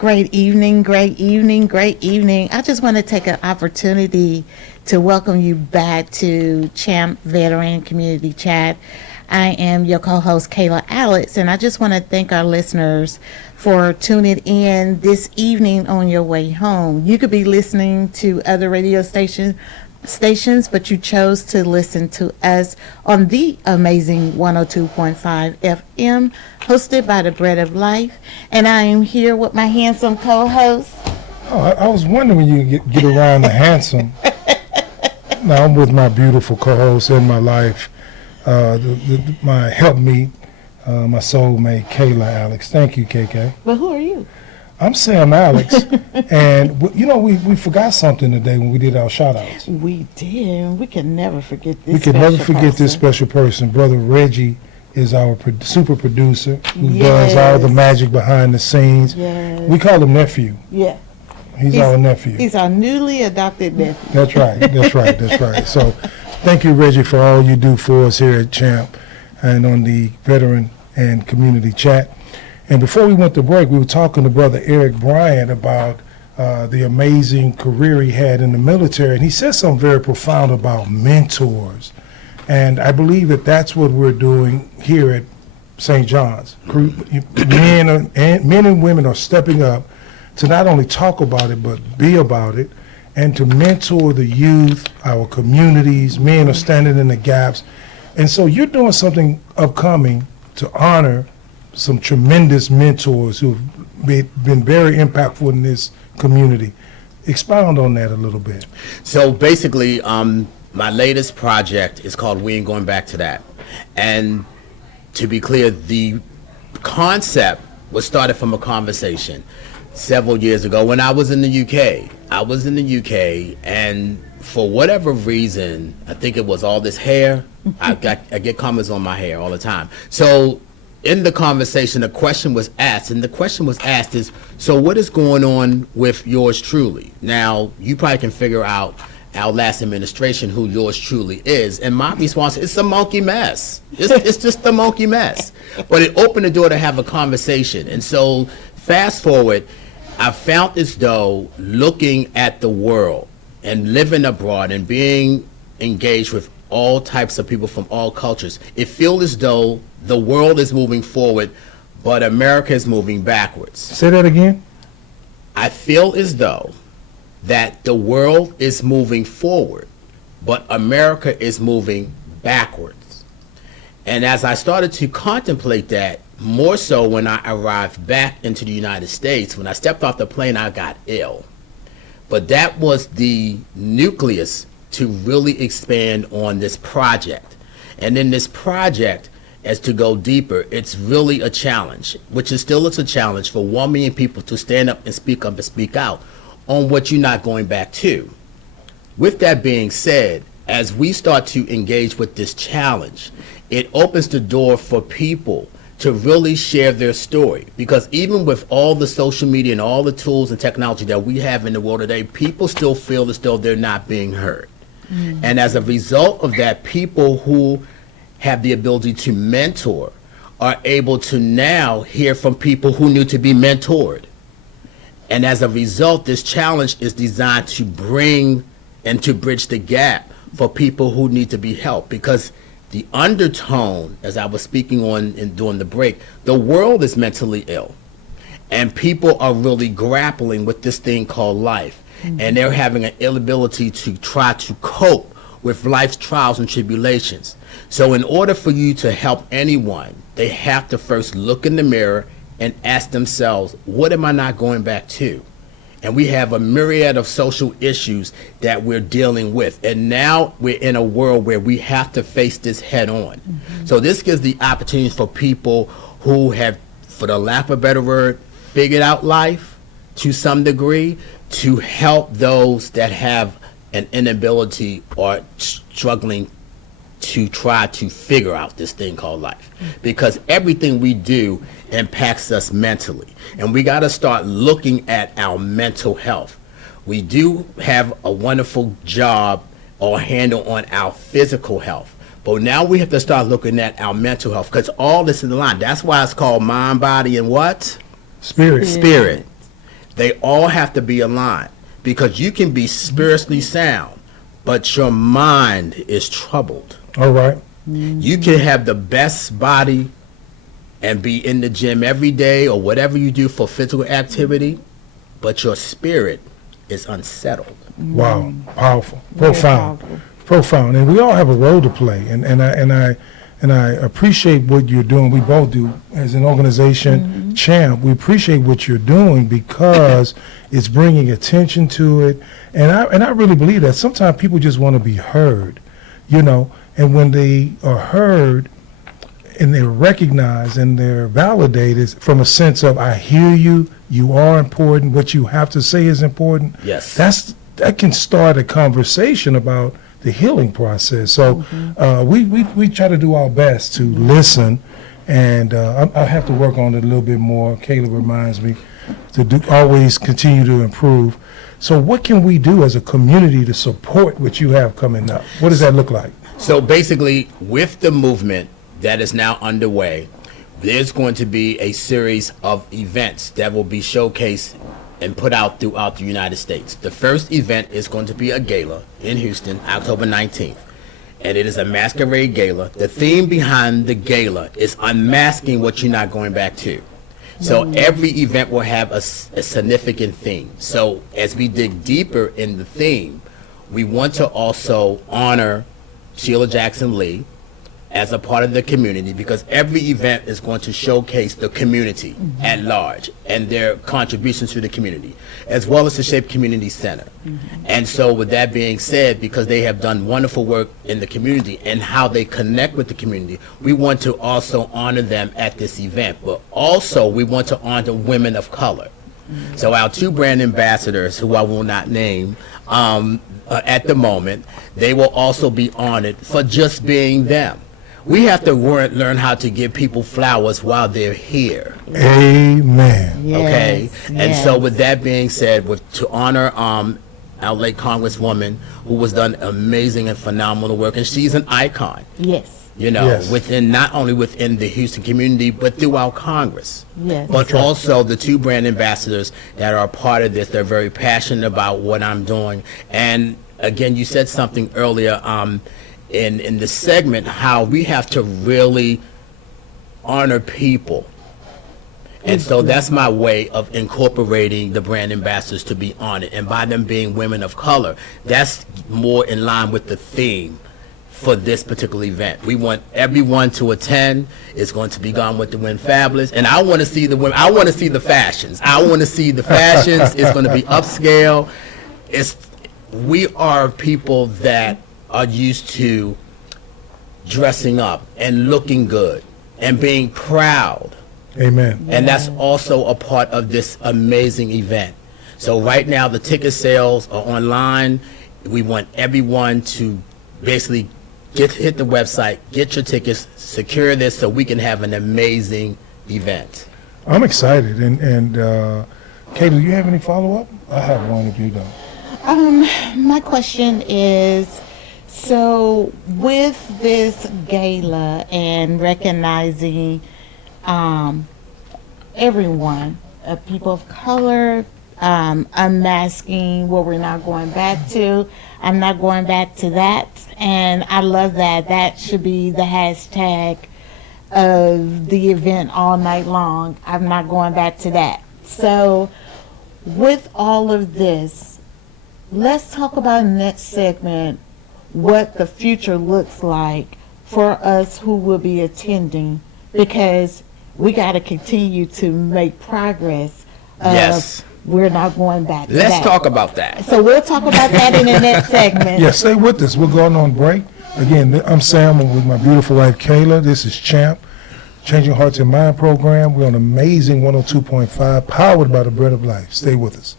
Great evening, great evening, great evening. I just want to take an opportunity to welcome you back to C.H.A.M.P Veteran Community Chat. I am your co-host, Kayla and Alix, and I just want to thank our listeners for tuning in this evening on your way home. You could be listening to other radio stations, but you chose to listen to us on the amazing 102.5 FM, hosted by the Bread of Life. And I am here with my handsome co-host. Oh, I was wondering when you get around the handsome. Now I'm with my beautiful co-host in my life, my helpmeet, my soulmate, Kayla and Alix. Thank you, KK. But who are you? I'm Sam Alix, and we forgot something today when we did our shout-outs. We did. We can never forget this. We can never forget this special person. Brother Reggie is our super producer who does all the magic behind the scenes. Yes. We call him nephew. Yeah. He's our nephew. He's our newly adopted nephew. That's right. That's right. That's right. So, thank you, Reggie, for all you do for us here at C.H.A.M.P and on the Veteran and Community Chat. And before we went to break, we were talking to Brother Eric Bryant about the amazing career he had in the military. And he said something very profound about mentors. And I believe that that's what we're doing here at St. John's. Men and women are stepping up to not only talk about it, but be about it, and to mentor the youth, our communities. Men are standing in the gaps. And so you're doing something upcoming to honor some tremendous mentors who've been very impactful in this community. Expound on that a little bit. So basically, my latest project is called We Ain't Going Back to That. And to be clear, the concept was started from a conversation several years ago when I was in the UK. I was in the UK, and for whatever reason, I think it was all this hair. I get comments on my hair all the time. So in the conversation, a question was asked, and the question was asked is, so what is going on with yours truly? Now, you probably can figure out our last administration who yours truly is, and my response is, it's a monkey mess. It's just a monkey mess. But it opened the door to have a conversation. And so fast forward, I found as though looking at the world and living abroad and being engaged with all types of people from all cultures, it feels as though the world is moving forward, but America is moving backwards. Say that again. I feel as though that the world is moving forward, but America is moving backwards. And as I started to contemplate that, more so when I arrived back into the United States, when I stepped off the plane, I got ill. But that was the nucleus to really expand on this project. And in this project, as to go deeper, it's really a challenge, which is still a challenge for 1 million people to stand up and speak out on what you're not going back to. With that being said, as we start to engage with this challenge, it opens the door for people to really share their story. Because even with all the social media and all the tools and technology that we have in the world today, people still feel as though they're not being heard. Mm-hmm. And as a result of that, people who have the ability to mentor are able to now hear from people who need to be mentored. And as a result, this challenge is designed to bring and to bridge the gap for people who need to be helped. Because the undertone, as I was speaking on during the break, the world is mentally ill. And people are really grappling with this thing called life. Mm-hmm. And they're having an inability to try to cope with life's trials and tribulations. So in order for you to help anyone, they have to first look in the mirror and ask themselves, what am I not going back to? And we have a myriad of social issues that we're dealing with. And now we're in a world where we have to face this head on. Mm-hmm. So this gives the opportunity for people who have, for the lack of a better word, figured out life to some degree, to help those that have an inability or struggling to try to figure out this thing called life. Because everything we do impacts us mentally. And we got to start looking at our mental health. We do have a wonderful job or handle on our physical health. But now we have to start looking at our mental health, because all this is in line. That's why it's called mind, body, and what? Spirit. Spirit. They all have to be aligned, because you can be spiritually sound, but your mind is troubled. All right. You can have the best body and be in the gym every day or whatever you do for physical activity, but your spirit is unsettled. Wow. Powerful. Very Profound. powerful. Profound. And we all have a role to play. And I appreciate what you're doing. We both do as an organization, C.H.A.M.P. We appreciate what you're doing because it's bringing attention to it. And I really believe that sometimes people just want to be heard, you know, and when they are heard and they're recognized and they're validated from a sense of, I hear you, you are important, what you have to say is important. Yes. That can start a conversation about the healing process. So we try to do our best to listen, and I have to work on it a little bit more. Kayla reminds me to always continue to improve. So what can we do as a community to support what you have coming up? What does that look like? So basically, with the movement that is now underway, there's going to be a series of events that will be showcased and put out throughout the United States. The first event is going to be a gala in Houston, October 19th. And it is a masquerade gala. The theme behind the gala is unmasking what you're not going back to. So every event will have a significant theme. So as we dig deeper in the theme, we want to also honor Sheila Jackson Lee as a part of the community, because every event is going to showcase the community at large and their contributions to the community, as well as the C.H.A.M.P Community Center. And so with that being said, because they have done wonderful work in the community and how they connect with the community, we want to also honor them at this event. But also we want to honor women of color. So our two brand ambassadors, who I will not name at the moment, they will also be honored for just being them. We have to learn how to give people flowers while they're here. Amen. Okay? Yes, And so yes. with that being said, to honor our late Congresswoman, who has done amazing and phenomenal work, and she's an icon, Yes. you know, Yes. within, not only within the Houston community, but throughout Congress. Yes. But also the two brand ambassadors that are a part of this, they're very passionate about what I'm doing. And again, you said something earlier, in the segment, how we have to really honor people. And so that's my way of incorporating the brand ambassadors to be honored. And by them being women of color, that's more in line with the theme for this particular event. We want everyone to attend. It's going to be Gone with the Wind Fabulous. And I want to see the women. I want to see the fashions. I want to see the fashions. It's going to be upscale. We are people that are used to dressing up and looking good and being proud. Amen. And that's also a part of this amazing event. So right now the ticket sales are online. We want everyone to basically hit the website, get your tickets, secure this so we can have an amazing event. I'm excited. And Kayla, do you have any follow-up? I have one if you don't. My question is, so with this gala and recognizing everyone, people of color, unmasking what we're not going back to, I'm not going back to that, and I love that. That should be the hashtag of the event all night long. I'm not going back to that. So with all of this, let's talk about in the next segment what the future looks like for us who will be attending, because we got to continue to make progress. Yes. We're not going back to Let's that. talk about that. So we'll talk about that in the next segment. Yeah, stay with us. We're going on break. Again, I'm Sam. I'm with my beautiful wife, Kayla. This is C.H.A.M.P, Changing Hearts and Mind program. We're on amazing 102.5, powered by the bread of life. Stay with us.